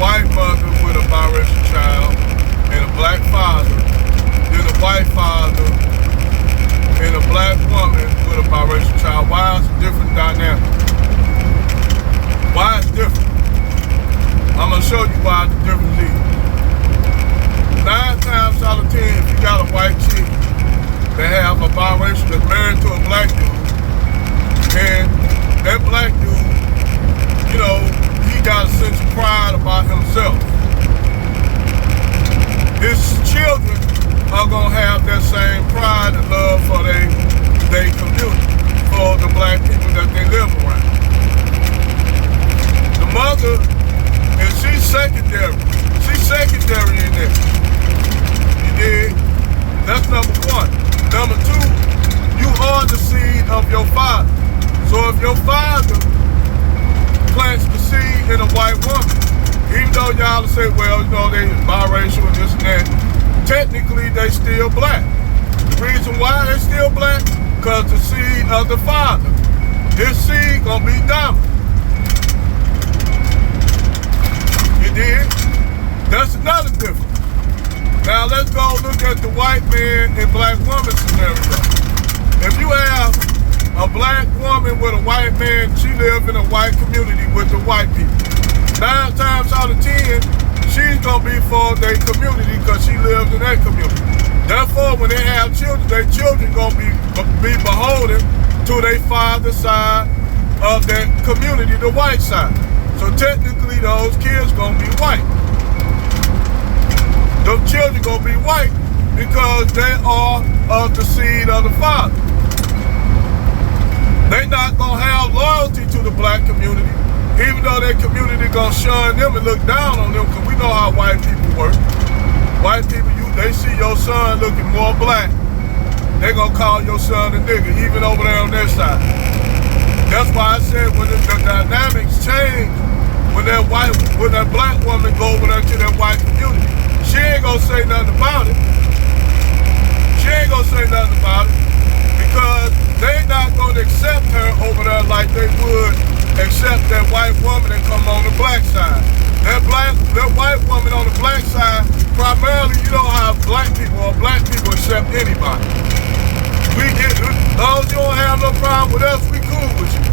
white mother with a biracial child and a black father, then a white father and a black woman with a biracial child. Why is it different dynamic? Why it's different? I'm gonna show you why the difference is. 9 times out of 10, if you got a white chick that have a biracial that's married to a black dude, and that black dude, you know, he got a sense of pride about himself. His children are gonna have that same pride and love for their community, for the black people that they live around. The mother, and she's secondary. She's secondary in there. You dig? That's number one. Number two, you are the seed of your father. So if your father plants the seed in a white woman, even though y'all say, well, you know, they biracial and this and that, technically they still black. The reason why they still black, because the seed of the father. His seed gonna be dominant. You dig? That's another difference. Now let's go look at the white man and black woman scenario. If you have a black woman with a white man, she lives in a white community with the white people. 9 times out of 10, she's gonna be for their community because she lives in that community. Therefore, when they have children, their children gonna be beholden to their father's side of that community, the white side. So technically, those kids gonna be white. Those children gonna be white because they are of the seed of the father. They not gonna have loyalty to the black community, even though their community gonna shun them and look down on them, because we know how white people work. White people, they see your son looking more black, they gonna call your son a nigga, even over there on their side. That's why I said when the dynamics change, when that black woman go over there to that white community, she ain't gonna say nothing about it. She ain't gonna say nothing about it because they not gonna accept her over there like they would accept that white woman and come on the black side. That white woman on the black side, primarily, you know how black people accept anybody. As long as you don't have no problem with us, we cool with you.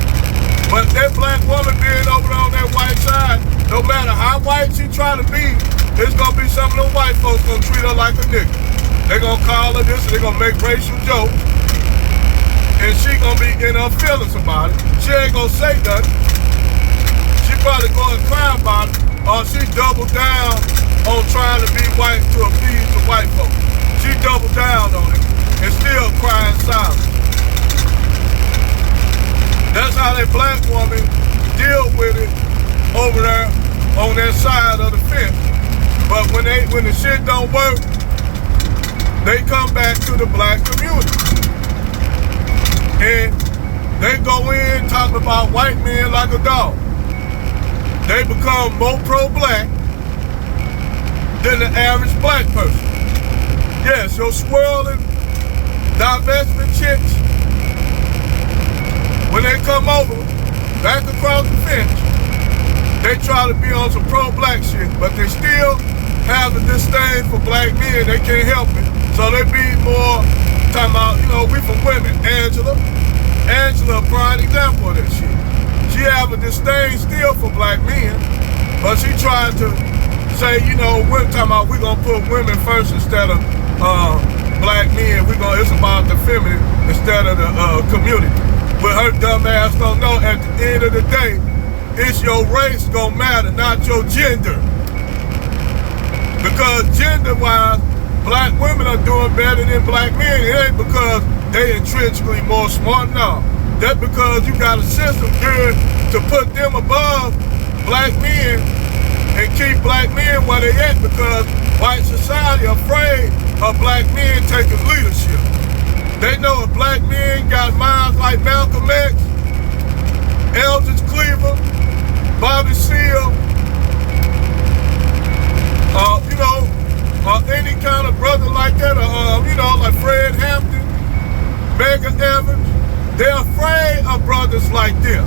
But that black woman being over there on that white side, no matter how white she try to be, it's gonna be some of them white folks gonna treat her like a nigga. They gonna call her this, and they gonna make racial jokes, and she gonna be in her feelings about it. She ain't gonna say nothing. She probably gonna cry about it, or she double down on trying to be white to appease the white folks. She double down on it and still crying silent. That's how that black woman deal with it over there on that side of the fence. But when the shit don't work, they come back to the black community. And they go in talking about white men like a dog. They become more pro-black than the average black person. Yes, your swirling divestment chicks, when they come over, back across the fence, they try to be on some pro-black shit, but they still have a disdain for black men. They can't help it. So they be more talking about, you know, we from women. Angela, a prime example of that shit. She have a disdain still for black men, but she trying to say, you know, we're talking about we're gonna put women first instead of black men. It's about the feminine instead of the community. But her dumb ass don't know at the end of the day, it's your race gonna matter, not your gender. Because gender-wise, black women are doing better than black men. It ain't because they intrinsically more smart, no. That's because you got a system good to put them above black men and keep black men where they at, because white society afraid of black men taking leadership. They know if black men got minds like Malcolm X, Eldridge Cleaver, Bobby Seale, or any kind of brother like that, like Fred Hampton, Medgar Evers, they're afraid of brothers like them.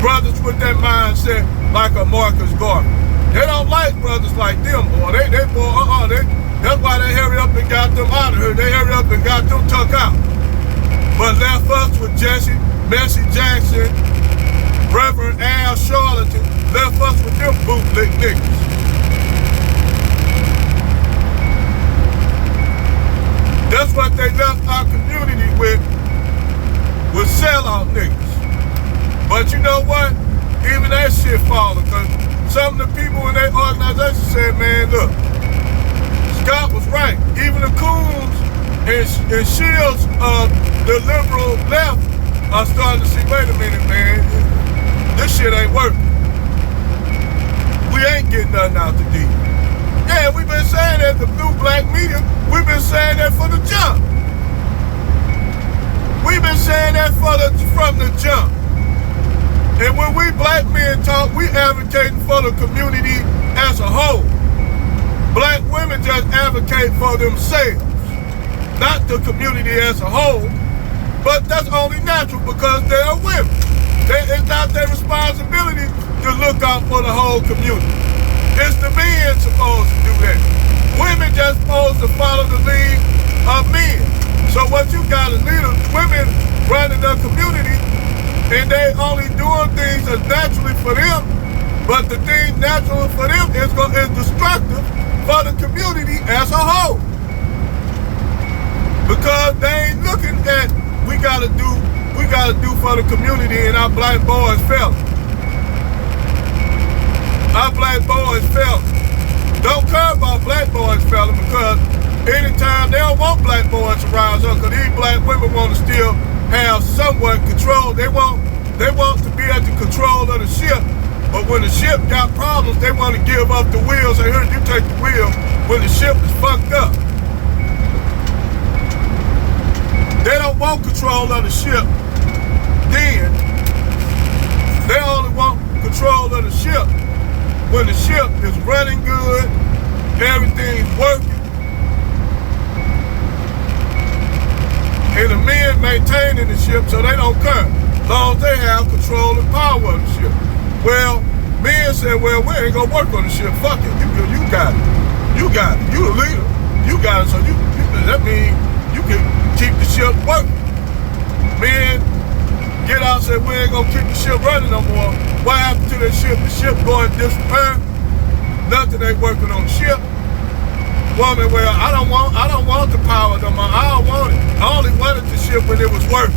Brothers with that mindset like a Marcus Garvey. They don't like brothers like them, boy. That's why they hurry up and got them out of here. They hurry up and got them tucked out. But left us with Jesse, Messi Jackson, Reverend Al Charlatan, left us with them bootleg niggas. That's what they left our community with sellout niggas. But you know what? Even that shit falling, because some of the people in their organization said, man, look, Scott was right. Even the coons and shields of the liberal left are starting to see, wait a minute, man, this shit ain't working. We ain't getting nothing out the deal. Yeah, we've been saying that, the blue black media, we've been saying that for the jump. We've been saying that from the jump. And when we black men talk, we advocating for the community as a whole. Black women just advocate for themselves, not the community as a whole. But that's only natural because they are women. It's not their responsibility to look out for the whole community. It's the men supposed to do that. Women just supposed to follow the lead of men. So what you got is leaders, women running the community, and they only doing things that's naturally for them, but the thing natural for them is destructive for the community as a whole. Because they ain't looking at we gotta do for the community and our black boys fellas. Our black boys fellas. Don't care about black boys fellas, because anytime they don't want black boys to rise up, because these black women want to still have somewhat control. They want to be at the control of the ship, but when the ship got problems, they want to give up the wheels. And here, you take the wheel when the ship is fucked up. They don't want control of the ship then. They only want control of the ship when the ship is running good, everything's working, and the men maintaining the ship, so they don't care, as long as they have control and power of the ship. Well, men said, well, we ain't gonna work on the ship. Fuck it, you got it. You got it. You the leader. You got it, so that means you can keep the ship working. Men get out and say, we ain't gonna keep the ship running no more. What happened to the ship? The ship going disrepair. Nothing ain't working on the ship. Woman, well, I don't want the power no more. I don't want it. I only wanted the ship when it was working.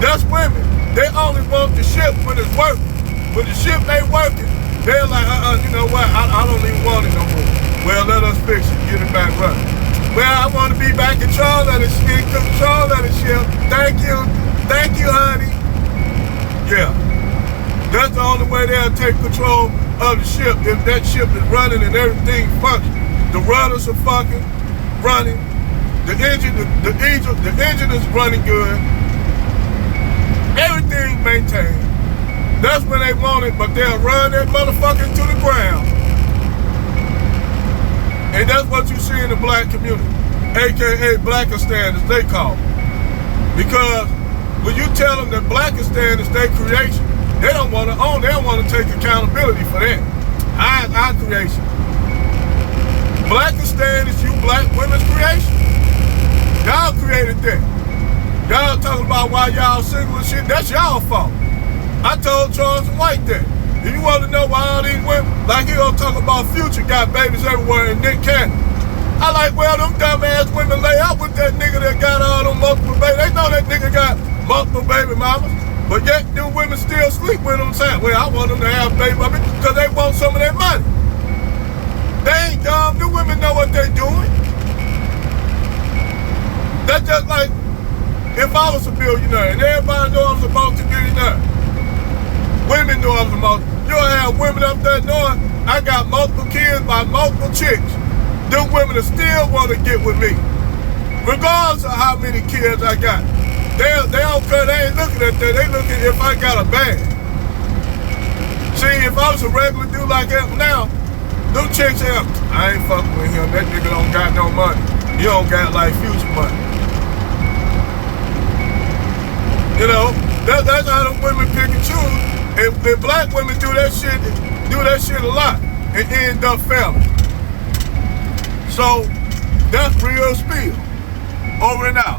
That's women. They only want the ship when it's working. When the ship ain't working, they're like, you know what? I don't even want it no more. Well, let us fix it, get it back running. Well, I want to be back in control of the ship. Thank you, honey. Yeah, that's the only way they'll take control of the ship, if that ship is running and everything functions. The rudders are fucking running. The engine is running good. Everything maintained. That's when they want it, but they'll run that motherfucker to the ground. And that's what you see in the black community, aka Blackistan, as they call it. Because when you tell them that Blackistan is their creation, they don't want to own, they don't want to take accountability for that. Our creation. Blackistan is you black women's creation. Y'all created that. Y'all talking about why y'all single and shit, that's y'all fault. I told Charles and White that. If you want to know why all these women, like he gonna talk about Future got babies everywhere in Nick Cannon. I like, well, them dumbass women lay out with that nigga that got all them multiple babies. They know that nigga got multiple baby mamas, but yet them women still sleep with them saying, well, I want them to have baby mamas because they want some of their money. They ain't dumb. The women know what they doing. That's just like if I was a billionaire and everybody knew I was a multi-billionaire. Women knew I was a multi. You'll have women up there knowing I got multiple kids by multiple chicks. Them women still want to get with me, regardless of how many kids I got. They don't care. They ain't looking at that. They looking if I got a bag. See, if I was a regular dude like that now, them chicks say, I ain't fucking with him. That nigga don't got no money. He don't got like Future money. You know, that's how them women pick and choose. And black women do that shit a lot and end up family. So that's real spill. Over and out.